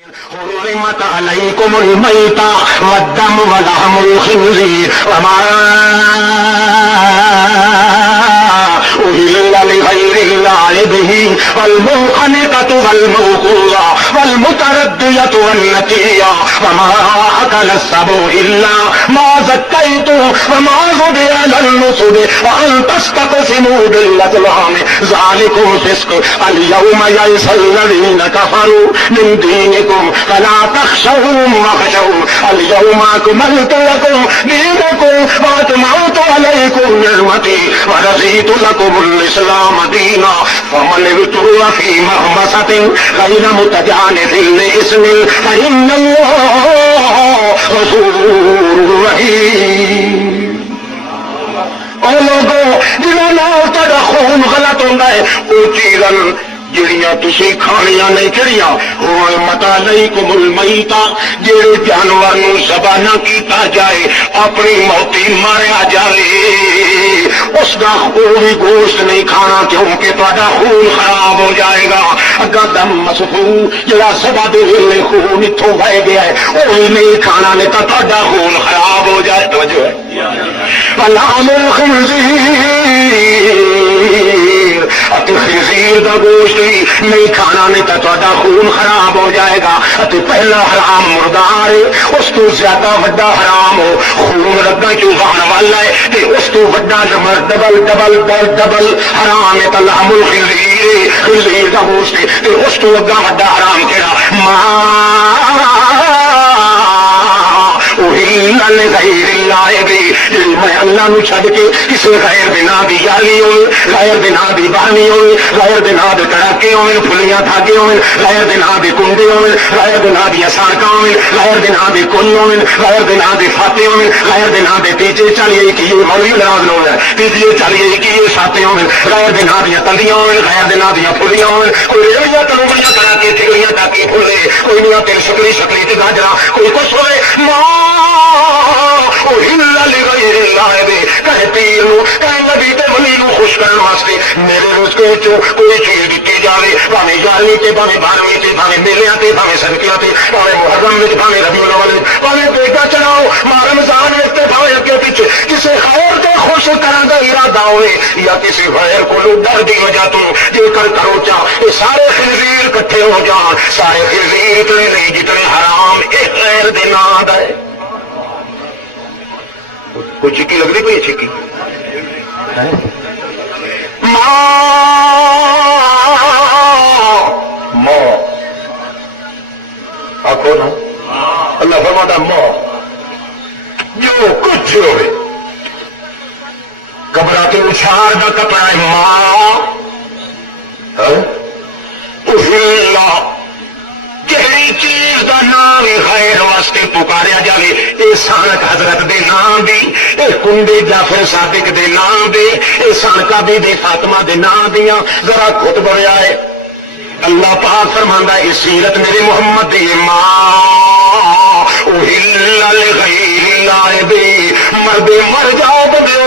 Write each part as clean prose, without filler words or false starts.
حرمت علیکم المیتہ والدم ولحم الخنزیر وما أهل لغير الله به والمنخنقة والموقوذة والمتردية والنتية وما أكل السبع إلا ما زكيتم وما ذبح على النصب وأن تستقسموا بالأزلام ذلكم فسق اليوم يئس الذين كفروا من دينكم فلا تخشوهم واخشوهم اليوم أكملت لكم دينكم وأتممت عليكم نعمتي ورضيت لكم الاسلام دینا فمن ابتغى في مخمصة غير متجانف لإثم فإن الله غفور رحيم۔ اور لوگوں جنہوں نے تہاڈا خون غلط ہوندا ہے وہ چیزاں جڑیاں تسی کھانیاں نہیں کہڑیاں حرمت علیکم المیتہ جڑے جانور نو ذبح نہ کیتا جائے اپنی موتی ماریا جائے اس دا کوئی گوشت نہیں کھانا کیونکہ تہاڈا خون خراب ہو جائے گا۔ اگر دم مسفوح جڑا ذبح دے ویلے خون اتھوں بہہ گیا ہے وہ نہیں کھانا نہیں تو تہاڈا خون خراب ہو جائے۔ توجہ ہے ولحم الخنزیر خنزیر دا گوشت نہیں کھانا نہیں تو تہاڈا خون خراب ہو جائے گا۔ پہلا حرام مردار ہے اس تو زیادہ وڈا حرام ہو خون رگاں چوں بہن والا ہے اس تو وڈا number double double double double حرام ہے لحم الخنزیر خنزیر دا گوشت ہے اس تو اگا وڈا حرام کہڑا غیر اللہ بھی میں اللہ نو چھڈ کے کسی غیر بنا دی یاری ہوئی غیر بنا دی بانی ہوئی غیر بنا دے کڑاکے ہوئے پھلیاں دھاگے ہوئے غیر بنا دے کنڈے ہوئے غیر بنا دی سڑکاں ہوئے غیر بنا دے کل ہوئے غیر بنا دے فاتح ہوئے غیر بنا دے پیچھے چلیے کہ یہ مولوی ناراض نہ ہوئے پیچھے چلیے کہ یہ ساتھ ہوئے غیر بنا دیا تلیاں ہوئے غیر بنا دیا پھلیاں ہوئے کوئی ریڑیاں تلویاں کڑاکے ٹھیلیاں ڈاکے پھلے کوئی نیا تیل شکلی شکلی تے گاجرا کوئی کچھ ہوئے پیر نبی تے ولی نو خوش کرنے واسطے میرے رزقے چوں کوئی چیز دیتی جائے بھاویں یارویں تے بھاویں 12ویں تے بھاویں میلیاں تے بھاویں صدقیاں تے بھاویں محرم وچ بھاویں ربیع الاول وچ بھاویں بیٹا چڑھاؤ ماہ رمضان وچ تے بھاویں اگے پیچھے کسی خیر تے خوش کرن دا ارادہ ہوئے یا کسی غیر کو ڈر دی وجہ تو جے کر کرو چا یہ سارے خنزیر اکٹھے ہو جان سارے خنزیر اتنے نہیں جتنے حرام ایک غیر دے نام دا ہے۔ کوئی چکی لگ رہی کوئی چکی ماں آخو نا اللہ فرماتا ماں جو کچھ ہوئے کپڑا کے اچھار کا کپڑا ہے ماں جہی چیز کا نام غیر واسطے پکاریا جائے یہ سانک حضرت دے نام بھی یہ کنڈے جعفر صادق دے نام بھی یہ سانکا بی بی فاطمہ دے نام دیا ذرا خود بڑھیا ہے۔ اللہ پاک فرماندا ہے سیرت میرے محمد دی ماں اہل لغیر اللہ بھی مردے مر جاؤ بدیو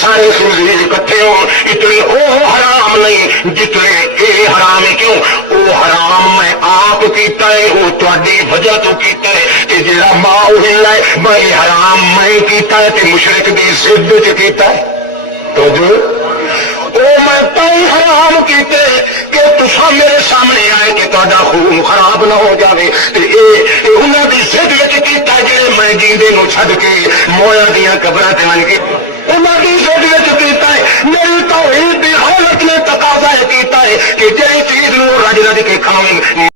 سارے خنزیر اکٹھے ہو اتنے او حرام نہیں جتنے اے حرام ہے کیوں او حرام میں آپ کیتا ہے وہ تہاڈی وجہ تو کیتا ہے کہ جڑا ماں اہل ہے میں حرام میں کیتا ہے تے مشرک دی ضد وچ کیتا ہے تو جو میں تھی حرام کیتے کہ تسا میرے سامنے آئے کہ تہاڈا خون خراب نہ ہو جاوے تے اے انہاں دی ضد وچ کیتا جڑے میں جیندے نو چھڈ کے مویا دیاں قبراں تے لنگ کے انہاں دی ضد وچ کیتا ہے۔ میری توحید دی حالت نے تقاضا کیتا ہے کہ جڑی چیز نو رج رج کے کھاویں